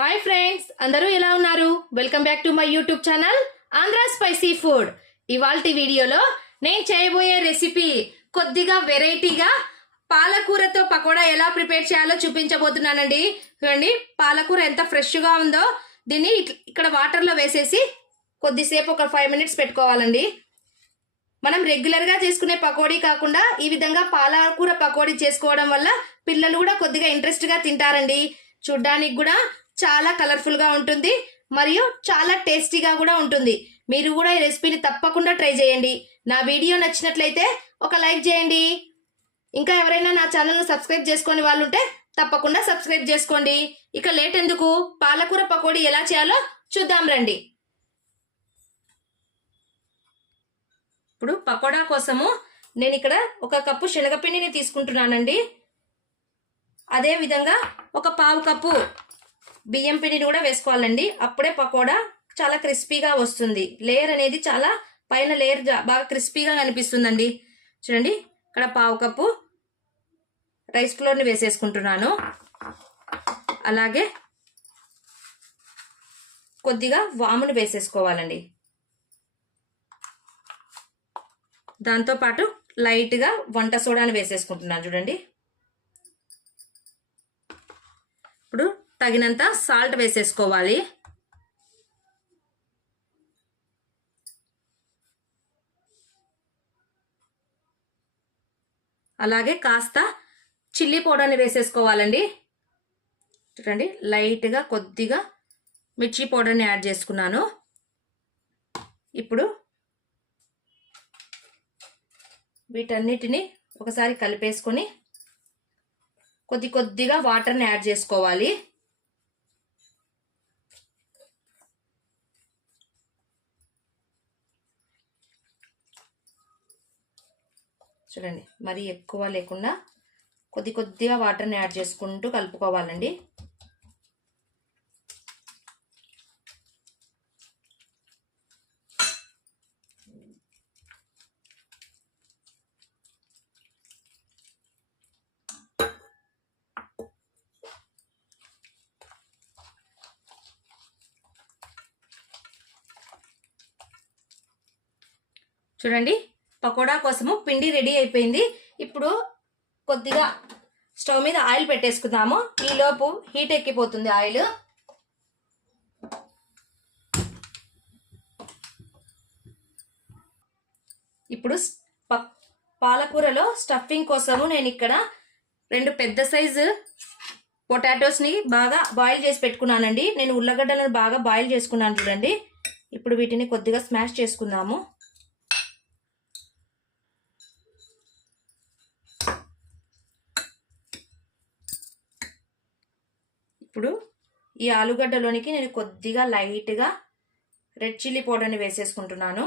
Hi friends, అందరూ ఎలా ఉన్నారు? Welcome back to my YouTube channel Andhra spicy food. ఇవాల్టి వీడియోలో నేను చేయబోయే రెసిపీ కొద్దిగా వెరైటీగా పాలకూరతో పకోడా ఎలా ప్రిపేర్ చేయాలో చూపించబోతున్నానండి. చూడండి, పాలకూర ఎంత ఫ్రెష్గా ఉందో. దీన్ని ఇక్కడ వాటర్లో వేసేసి కొద్దిసేపు ఒక 5 minutes పెట్టుకోవాలండి. మనం రెగ్యులర్గా చేసుకునే పకోడీ కాకుండా ఈ విధంగా పాలకూర పకోడీ చేసుకోవడం వల్ల పిల్లలు కూడా కొద్దిగా ఇంట్రెస్ట్గా తింటారండి. చూడ్డానికి కూడా చాలా కలర్ఫుల్గా ఉంటుంది మరియు చాలా టేస్టీగా కూడా ఉంటుంది. మీరు కూడా ఈ రెసిపీని తప్పకుండా ట్రై చేయండి. నా వీడియో నచ్చినట్లయితే ఒక లైక్ చేయండి. ఇంకా ఎవరైనా నా ఛానల్ను సబ్స్క్రైబ్ చేసుకొని వాళ్ళు ఉంటే తప్పకుండా సబ్స్క్రైబ్ చేసుకోండి. ఇక లేట్ ఎందుకు, పాలకూర పకోడీ ఎలా చేయాలో చూద్దాం రండి. ఇప్పుడు పకోడా కోసము నేను ఇక్కడ 1 కప్పు శనగపిండిని తీసుకుంటున్నానండి. అదే విధంగా 1/4 కప్పు బియ్యం పిండిని కూడా వేసుకోవాలండి. అప్పుడే పకోడా చాలా క్రిస్పీగా వస్తుంది. లేయర్ అనేది చాలా పైన లేయర్ బాగా క్రిస్పీగా కనిపిస్తుందండి. చూడండి, ఇక్కడ 1/4 కప్పు రైస్ ఫ్లోర్ని వేసేసుకుంటున్నాను. అలాగే కొద్దిగా వామును వేసేసుకోవాలండి. దాంతోపాటు లైట్గా వంట సోడాని వేసేసుకుంటున్నాను. చూడండి, ఇప్పుడు తగినంత సాల్ట్ వేసేసుకోవాలి. అలాగే కాస్త చిల్లీ పౌడర్ని వేసేసుకోవాలండి. చూడండి, లైట్గా కొద్దిగా మిర్చి పౌడర్ని యాడ్ చేసుకున్నాను. ఇప్పుడు వీటన్నిటిని ఒకసారి కలిపేసుకొని కొద్దిగా వాటర్ని యాడ్ చేసుకోవాలి. చూడండి, మరీ ఎక్కువ లేకుండా కొద్దిగా వాటర్ని యాడ్ చేసుకుంటూ కలుపుకోవాలండి. చూడండి, పకోడా కోసము పిండి రెడీ అయిపోయింది. ఇప్పుడు కొద్దిగా స్టవ్ మీద ఆయిల్ పెట్టేసుకుందాము. ఈలోపు హీట్ ఎక్కిపోతుంది ఆయిల్. ఇప్పుడు పాలకూరలో స్టఫింగ్ కోసము నేను ఇక్కడ 2 పెద్ద సైజు పొటాటోస్ని బాగా బాయిల్ చేసి పెట్టుకున్నానండి. నేను ఉల్లగడ్డలను బాగా బాయిల్ చేసుకున్నాను. చూడండి, ఇప్పుడు వీటిని కొద్దిగా స్మాష్ చేసుకుందాము. ఇప్పుడు ఈ ఆలుగడ్డలోనికి నేను కొద్దిగా లైట్గా రెడ్ చిల్లీ పౌడర్ని వేసేసుకుంటున్నాను.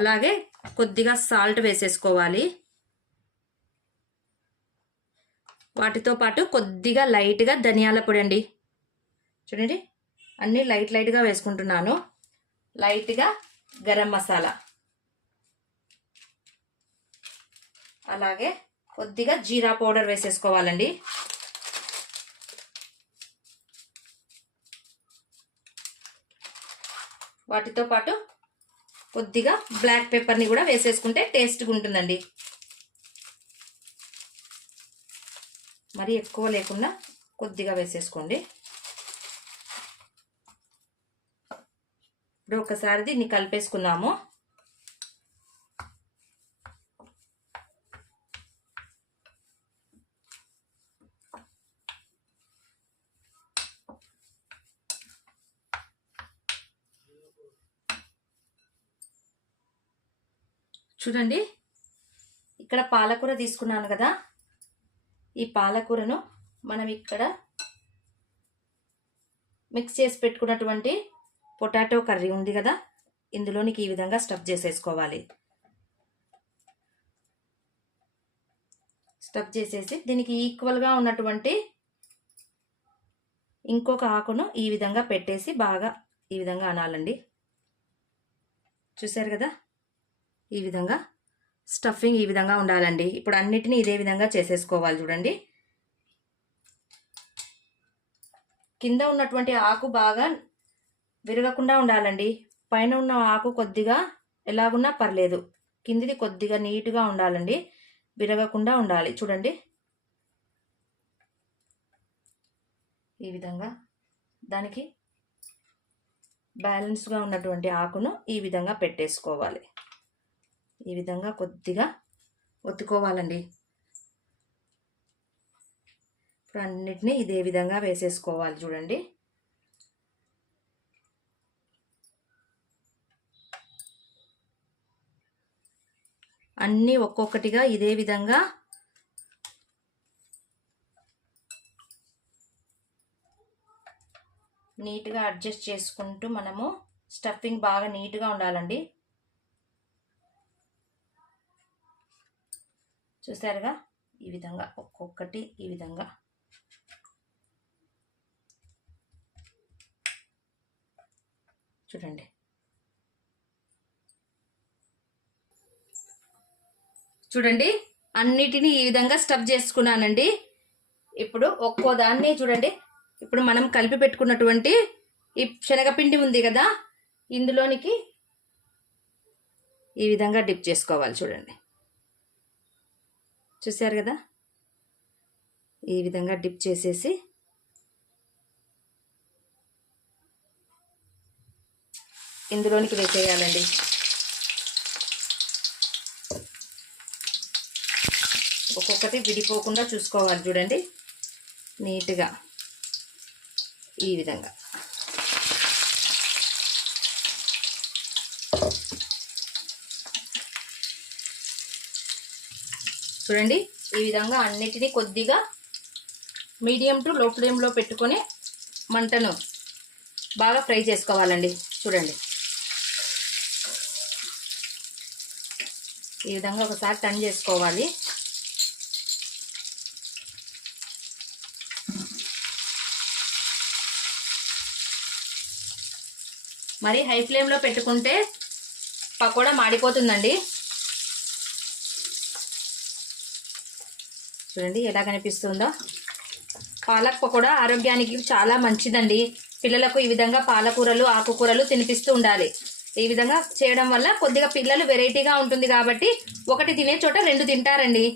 అలాగే కొద్దిగా సాల్ట్ వేసేసుకోవాలి. వాటితో పాటు కొద్దిగా లైట్గా ధనియాల పొడి అండి. చూడండి, అన్నీ లైట్గా వేసుకుంటున్నాను. లైట్గా గరం మసాలా, అలాగే కొద్దిగా జీరా పౌడర్ వేసేసుకోవాలండి. వాటితో పాటు కొద్దిగా బ్లాక్ పెప్పర్ని కూడా వేసేసుకుంటే టేస్ట్గా ఉంటుందండి. మరి ఎక్కువ లేకుండా కొద్దిగా వేసేసుకోండి. ఇప్పుడు ఒకసారి దీన్ని కలిపేసుకుందాము. చూడండి, ఇక్కడ పాలకూర తీసుకున్నాను కదా, ఈ పాలకూరను మనం ఇక్కడ మిక్స్ చేసి పెట్టుకున్నటువంటి పొటాటో కర్రీ ఉంది కదా, ఇందులోనికి ఈ విధంగా స్టఫ్ చేసేసుకోవాలి. స్టఫ్ చేసేసి దీనికి ఈక్వల్గా ఉన్నటువంటి ఇంకొక ఆకును ఈ విధంగా పెట్టేసి బాగా ఈ విధంగా అనాలండి. చూసారు కదా, ఈ విధంగా స్టఫింగ్ ఈ విధంగా ఉండాలండి. ఇప్పుడు అన్నిటినీ ఇదే విధంగా చేసేసుకోవాలి. చూడండి, కింద ఉన్నటువంటి ఆకు బాగా విరగకుండా ఉండాలండి. పైన ఉన్న ఆకు కొద్దిగా ఎలాగున్నా పర్లేదు, కిందిది కొద్దిగా నీట్గా ఉండాలండి, విరగకుండా ఉండాలి. చూడండి ఈ విధంగా దానికి బ్యాలెన్స్గా ఉన్నటువంటి ఆకును ఈ విధంగా పెట్టేసుకోవాలి. ఈ విధంగా కొద్దిగా ఒత్తుకోవాలండి. ఇప్పుడు అన్నిటినీ ఇదే విధంగా వేసేసుకోవాలి. చూడండి అన్నీ ఒక్కొక్కటిగా ఇదే విధంగా నీట్గా అడ్జస్ట్ చేసుకుంటూ మనము స్టఫింగ్ బాగా నీట్గా ఉండాలండి. చూసారుగా ఈ విధంగా ఒక్కొక్కటి ఈ విధంగా చూడండి. చూడండి అన్నిటినీ ఈ విధంగా స్టఫ్ చేసుకున్నానండి. ఇప్పుడు ఒక్కో దాన్ని చూడండి. ఇప్పుడు మనం కలిపి పెట్టుకున్నటువంటి ఈ శనగపిండి ఉంది కదా, ఇందులోనికి ఈ విధంగా డిప్ చేసుకోవాలి. చూడండి చూసారు కదా, ఈ విధంగా డిప్ చేసేసి ఇందులోనికి వేసేయాలండి. ఒక్కొక్కటి విడిపోకుండా చూసుకోవాలి. చూడండి నీట్గా ఈ విధంగా చూడండి. ఈ విధంగా అన్నిటినీ కొద్దిగా మీడియం టు లో ఫ్లేమ్లో పెట్టుకొని మంటను బాగా ఫ్రై చేసుకోవాలండి. చూడండి ఈ విధంగా ఒకసారి టర్న్ చేసుకోవాలి. మరి హై ఫ్లేమ్లో పెట్టుకుంటే పకోడా మాడిపోతుందండి. చూడండి ఎలా కనిపిస్తుందో. పాలక్ పకోడా ఆరోగ్యానికి చాలా మంచిదండి. పిల్లలకు ఈ విధంగా పాలకూరలు ఆకుకూరలు తినిపిస్తూ ఉండాలి. ఈ విధంగా చేయడం వల్ల కొద్దిగా పిల్లలు వెరైటీగా ఉంటుంది కాబట్టి ఒకటి తినే చోట రెండు తింటారండి.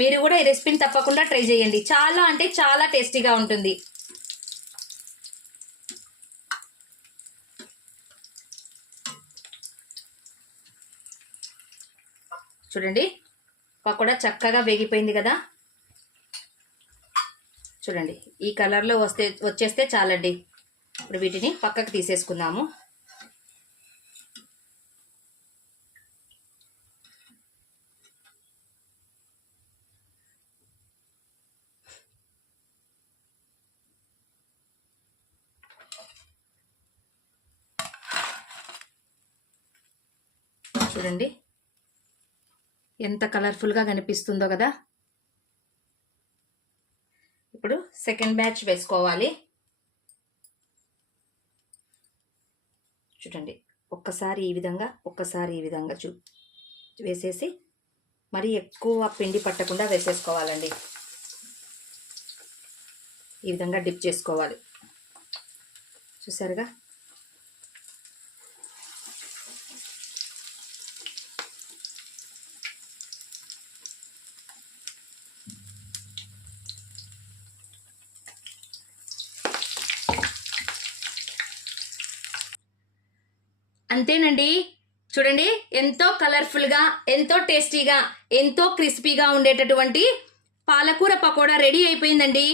మీరు కూడా ఈ రెసిపీని తప్పకుండా ట్రై చేయండి. చాలా అంటే చాలా టేస్టీగా ఉంటుంది. చూడండి పకోడా చక్కగా వేగిపోయింది కదా. చూడండి ఈ కలర్లో వచ్చేస్తే చాలండి. ఇప్పుడు వీటిని పక్కకు తీసేసుకుందాము. చూడండి ఎంత కలర్ఫుల్గా కనిపిస్తుందో కదా. ఇప్పుడు సెకండ్ బ్యాచ్ వేసుకోవాలి. చూడండి ఒక్కసారి ఈ విధంగా ఒక్కసారి ఈ విధంగా వేసేసి మరి ఎక్కువ పిండి పట్టకుండా వేసేసుకోవాలండి. ఈ విధంగా డిప్ చేసుకోవాలి. చూసారుగా అంతేనండి. చూడండి ఎంతో కలర్ఫుల్గా ఎంతో టేస్టీగా ఎంతో క్రిస్పీగా ఉండేటటువంటి పాలకూర పకోడా రెడీ అయిపోయిందండి.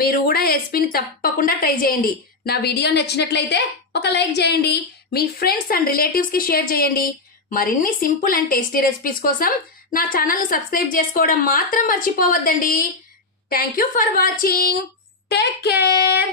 మీరు కూడా ఈ రెసిపీని తప్పకుండా ట్రై చేయండి. నా వీడియో నచ్చినట్లయితే ఒక లైక్ చేయండి. మీ ఫ్రెండ్స్ అండ్ రిలేటివ్స్కి షేర్ చేయండి. మరిన్ని సింపుల్ అండ్ టేస్టీ రెసిపీస్ కోసం నా ఛానల్ను సబ్స్క్రైబ్ చేసుకోవడం మాత్రం మర్చిపోవద్దండి. Thank you for watching. Take care.